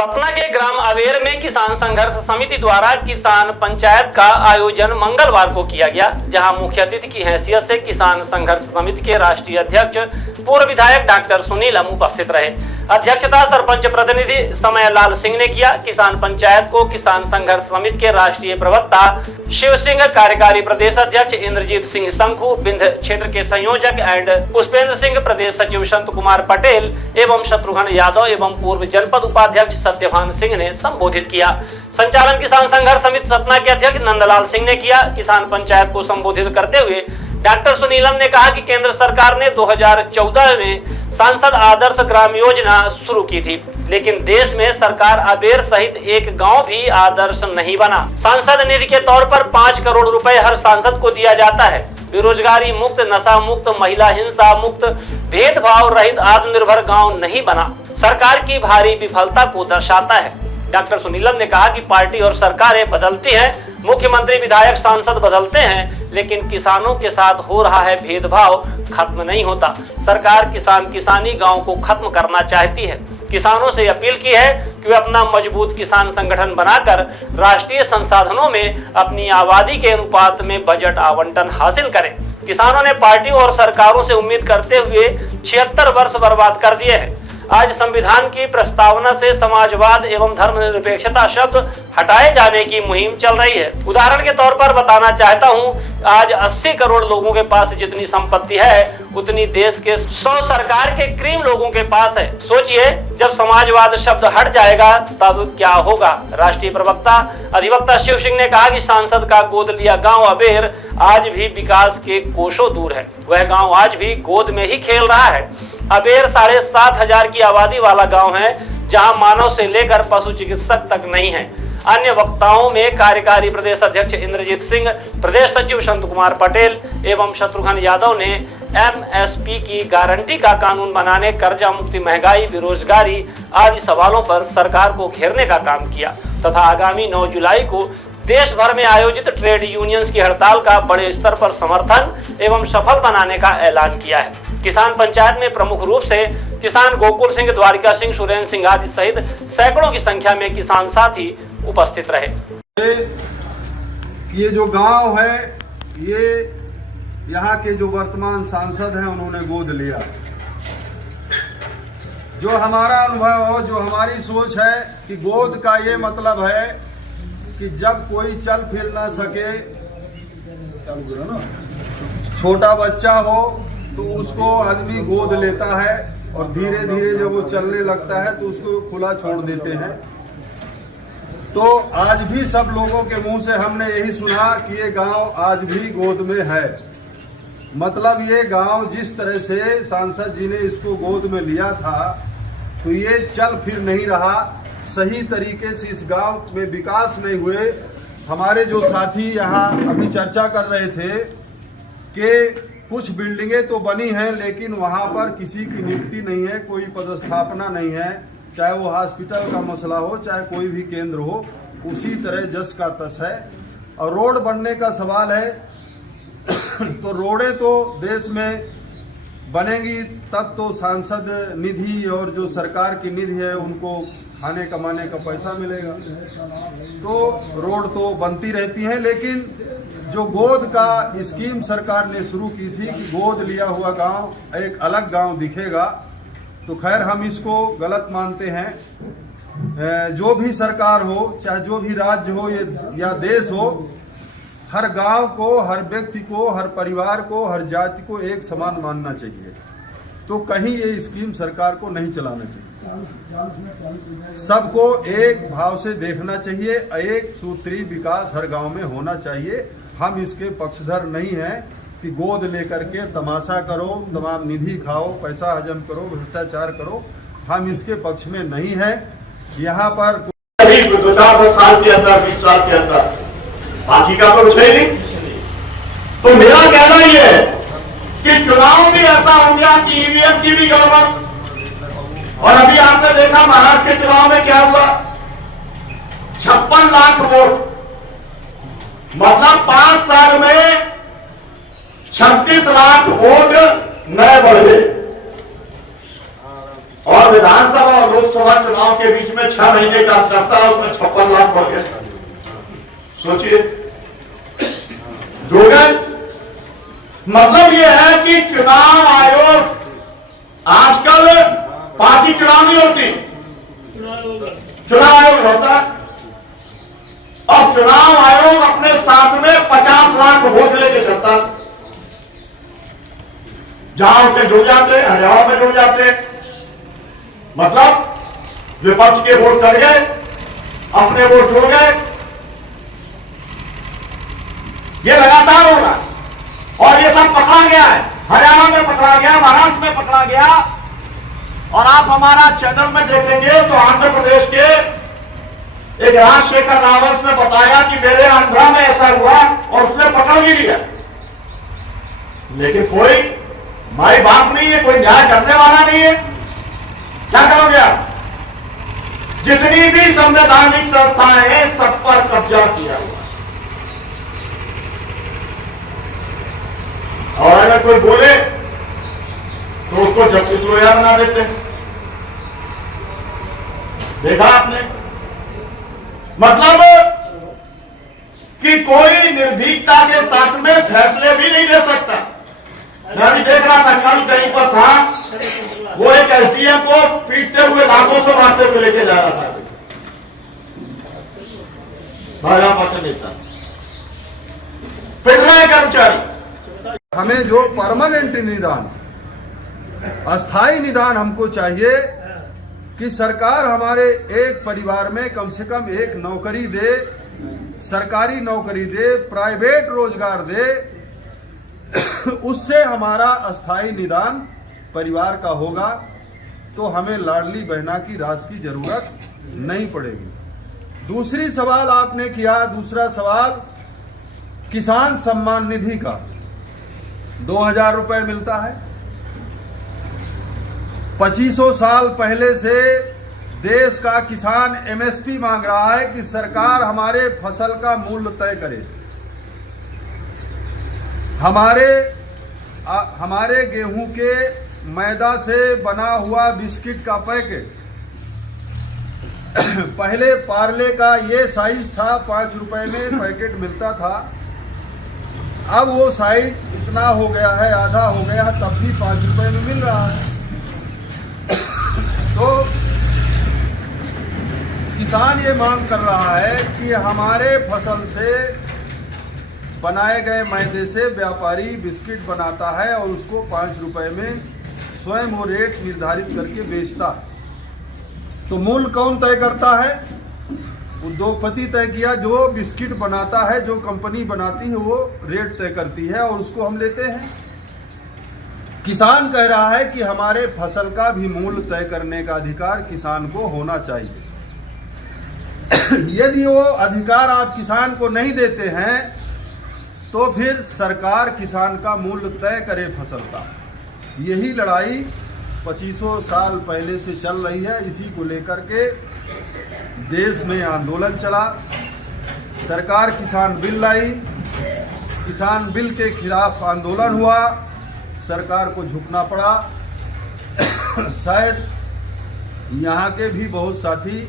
सतना के ग्राम अवेर में किसान संघर्ष समिति द्वारा किसान पंचायत का आयोजन मंगलवार को किया गया, जहां मुख्य अतिथि की हैसियत से किसान संघर्ष समिति के राष्ट्रीय अध्यक्ष पूर्व विधायक डॉक्टर सुनीलम उपस्थित रहे। अध्यक्षता सरपंच प्रतिनिधि समय लाल सिंह ने किया। किसान पंचायत को किसान संघर्ष समिति के राष्ट्रीय प्रवक्ता शिव सिंह, कार्यकारी प्रदेश अध्यक्ष इंद्रजीत सिंह शंखु, विंध्य क्षेत्र के संयोजक एंड पुष्पेंद्र सिंह, प्रदेश सचिव संत कुमार पटेल एवं शत्रुघ्न यादव एवं पूर्व जनपद उपाध्यक्ष सत्यभान सिंह ने संबोधित किया। संचालन किसान संघर्ष समिति सतना के अध्यक्ष नंदलाल सिंह ने किया। किसान पंचायत को संबोधित करते हुए डॉक्टर सुनीलम ने कहा कि केंद्र सरकार ने 2014 में सांसद आदर्श ग्राम योजना शुरू की थी, लेकिन देश में सरकार अबेर सहित एक गांव भी आदर्श नहीं बना। सांसद निधि के तौर पर 5 करोड़ रुपए हर सांसद को दिया जाता है। बेरोजगारी मुक्त, नशा मुक्त, महिला हिंसा मुक्त, भेदभाव रहित आत्मनिर्भर गांव नहीं बना। सरकार की भारी विफलता को दर्शाता है। डॉक्टर सुनीलम ने कहा कि पार्टी और सरकारें बदलती हैं, मुख्यमंत्री, विधायक, सांसद बदलते हैं, लेकिन किसानों के साथ हो रहा है भेदभाव खत्म नहीं होता। सरकार किसान किसानी गांव को खत्म करना चाहती है। किसानों से अपील की है कि वे अपना मजबूत किसान संगठन बनाकर राष्ट्रीय संसाधनों में अपनी आबादी के अनुपात में बजट आवंटन हासिल करें। किसानों ने पार्टियों और सरकारों से उम्मीद करते हुए 76 वर्ष बर्बाद कर दिए हैं। आज संविधान की प्रस्तावना से समाजवाद एवं धर्मनिरपेक्षता शब्द हटाए जाने की मुहिम चल रही है। उदाहरण के तौर पर बताना चाहता हूं, आज 80 करोड़ लोगों के पास जितनी संपत्ति है उतनी देश के 100 सरकार के क्रीम लोगों के पास है। सोचिए, जब समाजवाद शब्द हट जाएगा तब क्या होगा। राष्ट्रीय प्रवक्ता अधिवक्ता शिव सिंह ने कहा कि सांसद का गोद लिया गांव अबेर आज भी विकास के कोसों दूर है। वह गांव आज भी गोद में ही खेल रहा है। अबेर 7,500 की आबादी वाला गांव है, जहां मानव से लेकर पशु चिकित्सक तक नहीं है। अन्य वक्ताओं में कार्यकारी प्रदेश अध्यक्ष इंद्रजीत सिंह, प्रदेश सचिव संत कुमार पटेल एवं शत्रुघ्न यादव ने एमएसपी की गारंटी का कानून बनाने, कर्जा मुक्ति, महंगाई, बेरोजगारी आदि सवालों पर सरकार को घेरने का काम किया तथा आगामी 9 जुलाई को देश भर में आयोजित ट्रेड यूनियंस की हड़ताल का बड़े स्तर पर समर्थन एवं सफल बनाने का ऐलान किया है। किसान पंचायत में प्रमुख रूप से किसान गोकुल सिंह, द्वारिका सिंह, सुरेंद्र सिंह आदि सहित सैकड़ों की संख्या में किसान साथी उपस्थित रहे। ये जो गांव है, ये यहाँ के जो वर्तमान सांसद हैं उन्होंने गोद लिया। जो हमारा अनुभव हो, जो हमारी सोच है कि गोद का ये मतलब है कि जब कोई चल फिर ना सके, छोटा बच्चा हो तो उसको आदमी गोद लेता है और धीरे धीरे जब वो चलने लगता है तो उसको खुला छोड़ देते हैं। तो आज भी सब लोगों के मुंह से हमने यही सुना कि ये गांव आज भी गोद में है। मतलब ये गांव जिस तरह से सांसद जी ने इसको गोद में लिया था, तो ये चल फिर नहीं रहा। सही तरीके से इस गांव में विकास नहीं हुए। हमारे जो साथी यहाँ अभी चर्चा कर रहे थे कि कुछ बिल्डिंगें तो बनी हैं, लेकिन वहाँ पर किसी की नियुक्ति नहीं है, कोई पदस्थापना नहीं है। चाहे वो हॉस्पिटल का मसला हो, चाहे कोई भी केंद्र हो, उसी तरह जस का तस है। और रोड बनने का सवाल है तो रोडें तो देश में बनेंगी तब तो सांसद निधि और जो सरकार की निधि है उनको खाने कमाने का पैसा मिलेगा। तो रोड तो बनती रहती हैं, लेकिन जो गोद का स्कीम सरकार ने शुरू की थी कि गोद लिया हुआ गांव एक अलग गांव दिखेगा, तो खैर हम इसको गलत मानते हैं। जो भी सरकार हो, चाहे जो भी राज्य हो या देश हो, हर गांव को, हर व्यक्ति को, हर परिवार को, हर जाति को एक समान मानना चाहिए। तो कहीं ये स्कीम सरकार को नहीं चलाना चाहिए। सबको एक भाव से देखना चाहिए। एक सूत्री विकास हर गांव में होना चाहिए। हम इसके पक्षधर नहीं हैं कि गोद लेकर के तमाशा करो, तमाम निधि खाओ, पैसा हजम करो, भ्रष्टाचार करो। हम इसके पक्ष में नहीं हैं। यहाँ पर 2-4 साल के अंदर, 20 साल के अंदर, बाकी का तो कुछ है नहीं। तो मेरा कहना यह है कि चुनाव भी ऐसा हो गया कि ईवीएम की भी गड़बड़। और अभी आपने देखा महाराष्ट्र के चुनाव में क्या हुआ, 56 लाख वोट, मतलब 5 साल में 36 लाख वोट नए बढ़े। और विधानसभा और लोकसभा चुनाव के बीच में 6 महीने का अंतर था, उसमें 56 लाख हो गया। सोचिए जोगन, मतलब यह है कि चुनाव आयोग, आजकल पार्टी चुनाव नहीं होती, चुनाव आयोग होता है। और चुनाव आयोग अपने साथ में 50 लाख वोट लेके चलता, जहां के जुड़ जाते, हरियाणा में जुड़ जाते, मतलब विपक्ष के वोट कट गए, अपने वोट जुड़ गए। ये लगातार हो रहा है और ये सब पकड़ा गया है, हरियाणा में पकड़ा गया, महाराष्ट्र में पकड़ा गया। और आप हमारा चैनल में देखेंगे तो आंध्र प्रदेश के एक राजशेखर रावत ने बताया कि मेरे आंध्रा में ऐसा हुआ और उसने पकड़ भी लिया, लेकिन कोई माई बाप नहीं है, कोई न्याय करने वाला नहीं है। क्या करोगे आप? जितनी भी संवैधानिक संस्थाएं हैं सब पर कब्जा किया हुआ, और अगर कोई बोले तो उसको जस्टिस लोया बना देते हैं। देखा आपने, मतलब कि कोई निर्भीकता के साथ में फैसले भी नहीं दे सकता। मैं अभी देख रहा था, कल कहीं पर था, वो एक एसडीएम को पीटते हुए लाखों से मारते हुए लेके जा रहा था, भाजपा नेता पिट रहे कर्मचारी। हमें जो परमानेंट निदान, अस्थाई निदान हमको चाहिए कि सरकार हमारे एक परिवार में कम से कम एक नौकरी दे, सरकारी नौकरी दे, प्राइवेट रोजगार दे, उससे हमारा अस्थाई निदान परिवार का होगा, तो हमें लाडली बहना की राशि की जरूरत नहीं पड़ेगी। दूसरी सवाल आपने किया, दूसरा सवाल किसान सम्मान निधि का 2000 रुपए मिलता है। 2500 साल पहले से देश का किसान एमएसपी मांग रहा है कि सरकार हमारे फसल का मूल्य तय करे। हमारे गेहूं के मैदा से बना हुआ बिस्किट का पैकेट पहले पार्ले का ये साइज था, 5 रुपए में पैकेट मिलता था। अब वो साइज इतना हो गया है, आधा हो गया, तब भी 5 रुपए में मिल रहा है। तो किसान ये मांग कर रहा है कि हमारे फसल से बनाए गए मैदे से व्यापारी बिस्किट बनाता है और उसको 5 रुपए में स्वयं वो रेट निर्धारित करके बेचता है। तो मूल्य कौन तय करता है? उद्योगपति तय किया, जो बिस्किट बनाता है, जो कंपनी बनाती है वो रेट तय करती है और उसको हम लेते हैं। किसान कह रहा है कि हमारे फसल का भी मूल्य तय करने का अधिकार किसान को होना चाहिए। यदि वो अधिकार आप किसान को नहीं देते हैं तो फिर सरकार किसान का मूल्य तय करे फसल का। यही लड़ाई 2500 साल पहले से चल रही है। इसी को लेकर के देश में आंदोलन चला, सरकार किसान बिल लाई, किसान बिल के खिलाफ आंदोलन हुआ, सरकार को झुकना पड़ा। शायद यहाँ के भी बहुत साथी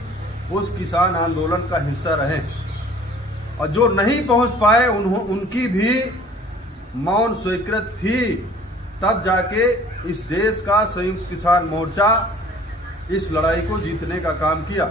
उस किसान आंदोलन का हिस्सा रहे और जो नहीं पहुँच पाए उनकी भी मौन स्वीकृत थी। तब जाके इस देश का संयुक्त किसान मोर्चा इस लड़ाई को जीतने का काम किया।